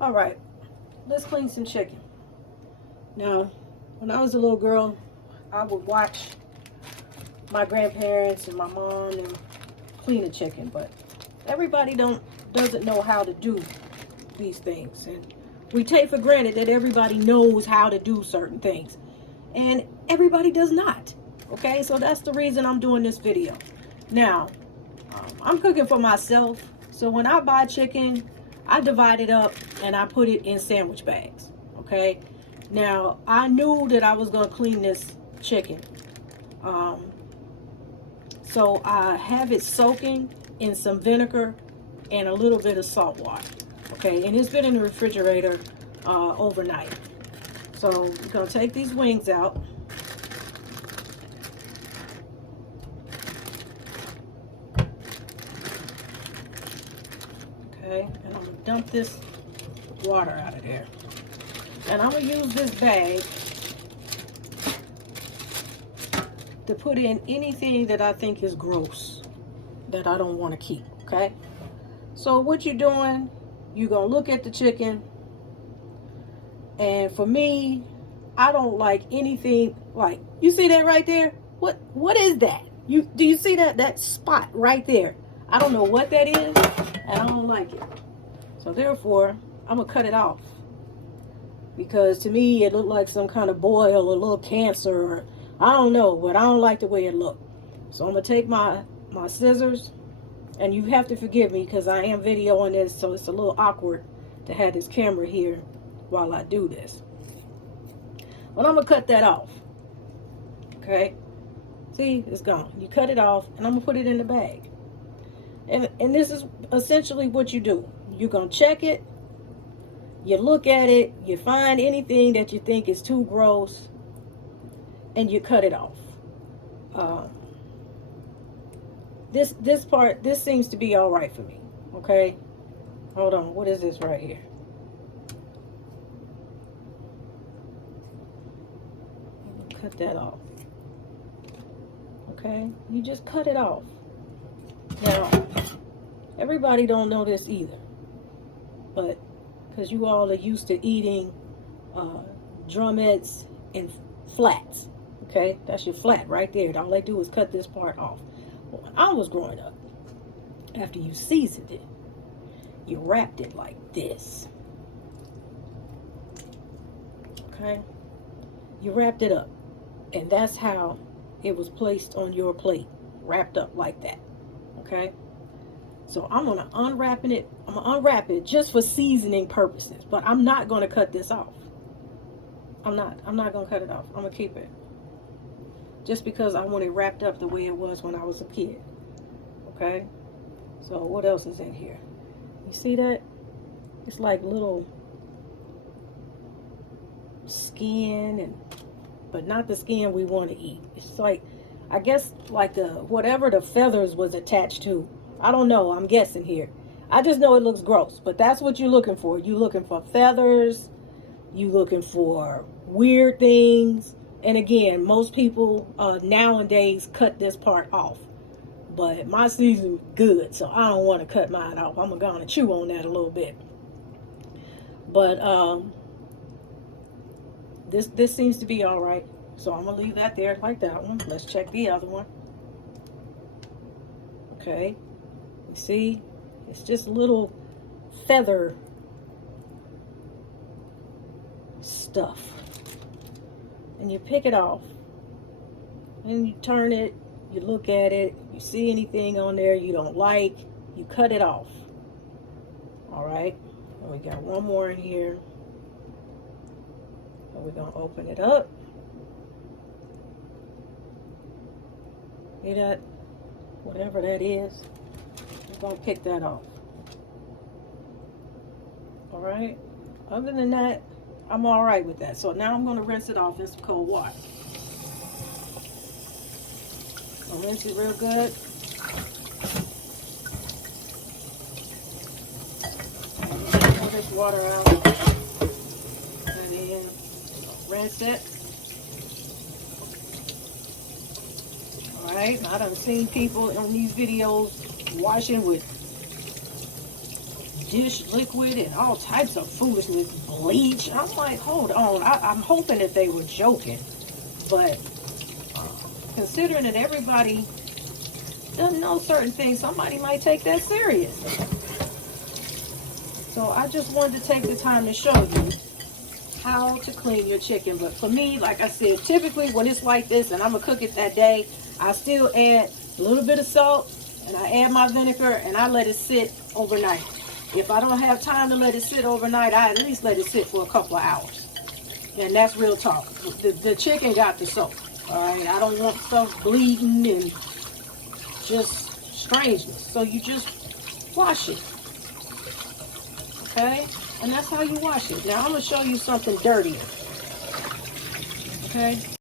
All right, let's clean some chicken. Now, when I was a little girl, I would watch my grandparents and my mom and clean a chicken, but everybody doesn't know how to do these things, and we take for granted that everybody knows how to do certain things, and everybody does not. Okay, so that's the reason I'm doing this video. Now, I'm cooking for myself, so when I buy chicken, I divide it up and I put it in sandwich bags. Okay, now I knew that I was going to clean this chicken, so I have it soaking in some vinegar and a little bit of salt water. Okay, and it's been in the refrigerator overnight. So we're going to take these wings out. Okay, and I'm going to dump this water out of there. And I'm going to use this bag to put in anything that I think is gross, that I don't want to keep, okay? So what you're doing, you're going to look at the chicken. And for me, I don't like anything like, you see that right there? What is that? Do you see that spot right there? I don't know what that is, and I don't like it. So therefore, I'm going to cut it off. Because to me, it looked like some kind of boil or a little cancer, or I don't know, but I don't like the way it looked. So I'm going to take my scissors, and you have to forgive me because I am videoing this, so it's a little awkward to have this camera here while I do this. But I'm going to cut that off. Okay? See, it's gone. You cut it off, and I'm going to put it in the bag. And this is essentially what you do. You're going to check it. You look at it. You find anything that you think is too gross, and you cut it off. This part, this seems to be all right for me. Okay? Hold on. What is this right here? Cut that off. Okay? You just cut it off. Now, everybody don't know this either. But, because you all are used to eating drumettes and flats. Okay? That's your flat right there. All they do is cut this part off. Well, when I was growing up, after you seasoned it, you wrapped it like this. Okay? You wrapped it up. And that's how it was placed on your plate. Wrapped up like that. Okay? So I'm going to unwrap it. I'm going to unwrap it just for seasoning purposes. But I'm not going to cut this off. I'm not going to cut it off. I'm going to keep it. Just because I want it wrapped up the way it was when I was a kid. Okay? So what else is in here? You see that? It's like little skin, but not the skin we want to eat. It's like, I guess, like whatever the feathers was attached to. I don't know. I'm guessing here. I just know it looks gross. But that's what you're looking for. You're looking for feathers. You're looking for weird things. And again, most people nowadays cut this part off. But my season is good, so I don't want to cut mine off. I'm going to chew on that a little bit. But this seems to be all right. So I'm going to leave that there like that one. Let's check the other one. Okay. You see? It's just little feather stuff. And you pick it off. And you turn it. You look at it. You see anything on there you don't like. You cut it off. Alright. And we got one more in here. And we're going to open it up. See that? Whatever that is. We're going to pick that off. Alright. Other than that, I'm alright with that. So now I'm going to rinse it off in some cold water. I'll rinse it real good. Pour this water out. And then rinse it. Alright, I done seen people on these videos washing with dish liquid and all types of foolishness, bleach. I'm like, hold on. I'm hoping that they were joking. But considering that everybody doesn't know certain things, somebody might take that serious. So I just wanted to take the time to show you how to clean your chicken. But for me, like I said, typically when it's like this and I'm gonna cook it that day, I still add a little bit of salt and I add my vinegar and I let it sit overnight. If I don't have time to let it sit overnight, I at least let it sit for a couple of hours. And that's real talk. The chicken got to soak. All right, I don't want stuff bleeding and just strangeness. So you just wash it. Okay? And that's how you wash it. Now I'm going to show you something dirtier. Okay?